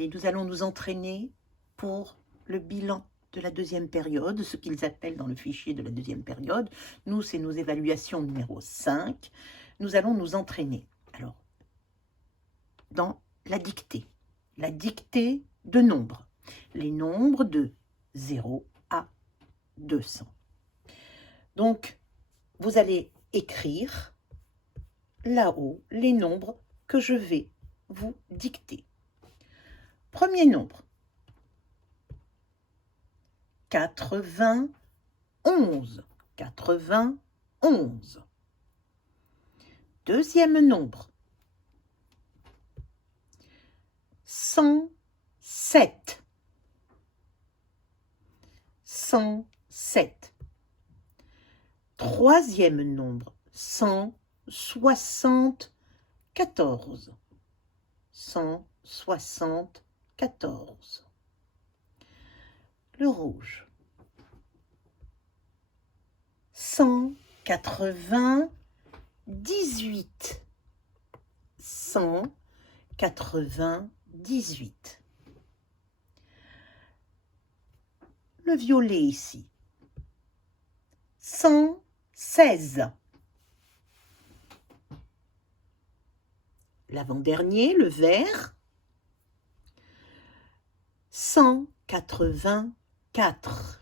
Allez, nous allons nous entraîner pour le bilan de la deuxième période, ce qu'ils appellent dans le fichier de la deuxième période. Nous, c'est nos évaluations numéro 5. Nous allons nous entraîner. Alors, dans la dictée de nombres. Les nombres de 0 à 200. Donc, vous allez écrire là-haut les nombres que je vais vous dicter. Premier nombre, 91. 91. Deuxième nombre, 107. 107. Troisième nombre, 174. 174. Le rouge. 198. 198. Le violet ici. 116. L'avant-dernier, le vert. 184.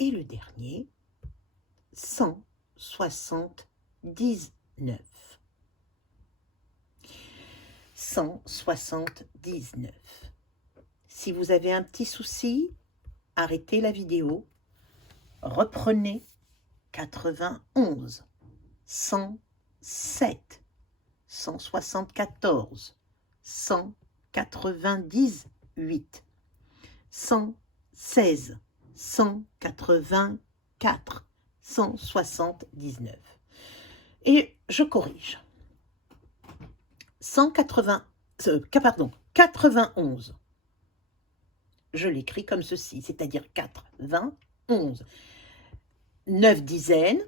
Et le dernier, 179. 179. Si vous avez un petit souci, arrêtez la vidéo, reprenez 91, 107, 174, 198, 116, 184, 179. Et je corrige. 91. Je l'écris comme ceci, c'est-à-dire 91. 9 dizaines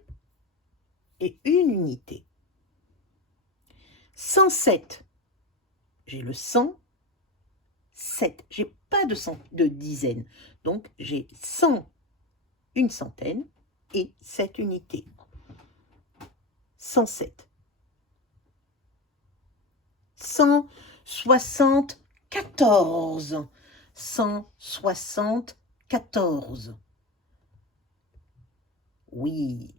et une unité. 107. J'ai le 107. J'ai pas de dizaines. Donc, j'ai 100, une centaine et 7 unités. 107. 174. 174. Oui.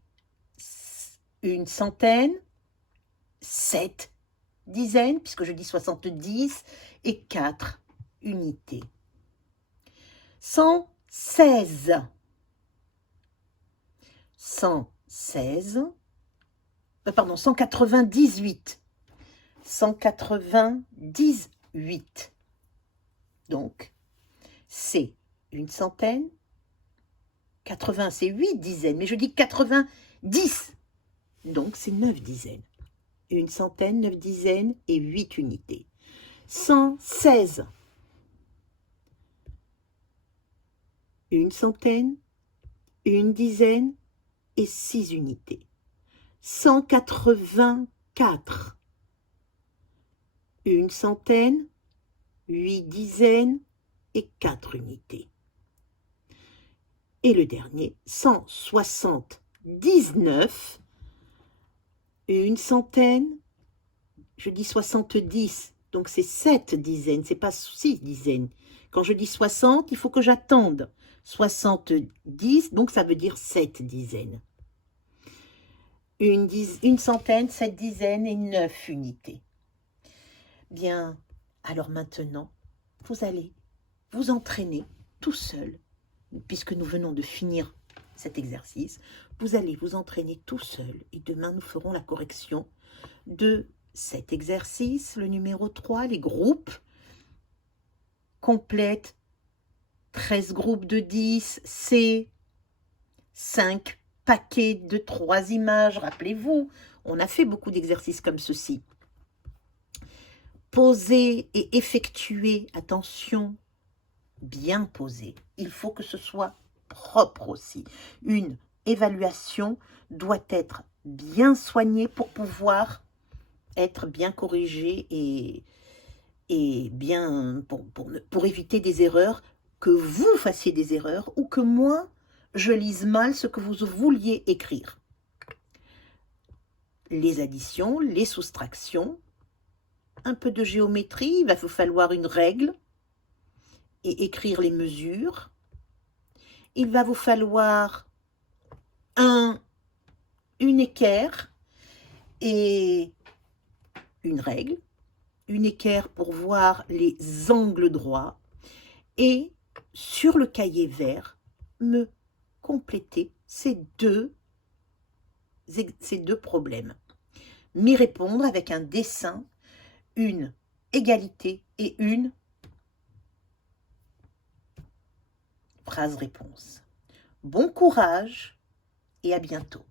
Une centaine, 7 dizaines, puisque je dis 70, et 4 unités. 116. 116. Pardon, 198. 198. Donc, c'est une centaine. 80, c'est 8 dizaines, mais je dis 90. Donc, c'est 9 dizaines. Une centaine, 9 dizaines et 8 unités. 116. Une centaine, une dizaine et 6 unités. 184. Une centaine, 8 dizaines et 4 unités. Et le dernier, 179. Une centaine, je dis 70, donc c'est 7 dizaines, c'est pas 6 dizaines. Quand je dis 60, il faut que j'attende 70, donc ça veut dire 7 dizaines. Une centaine, 7 dizaines et 9 unités. Bien, alors maintenant, vous allez vous entraîner tout seul, puisque nous venons de finir cet exercice. Vous allez vous entraîner tout seul et demain nous ferons la correction de cet exercice, le numéro 3, les groupes complètent 13 groupes de 10, c'est 5 paquets de 3 images. Rappelez-vous, on a fait beaucoup d'exercices comme ceci. Poser et effectuer, attention, bien posé. Il faut que ce soit propre aussi. Une évaluation doit être bien soignée pour pouvoir être bien corrigée et et bien pour éviter des erreurs, que vous fassiez des erreurs ou que moi, je lise mal ce que vous vouliez écrire. Les additions, les soustractions, un peu de géométrie, il va vous falloir une règle et écrire les mesures. Il va vous falloir une équerre et une règle, une équerre pour voir les angles droits et sur le cahier vert, me compléter ces deux problèmes. M'y répondre avec un dessin, une égalité et une phrase-réponse. Bon courage et à bientôt.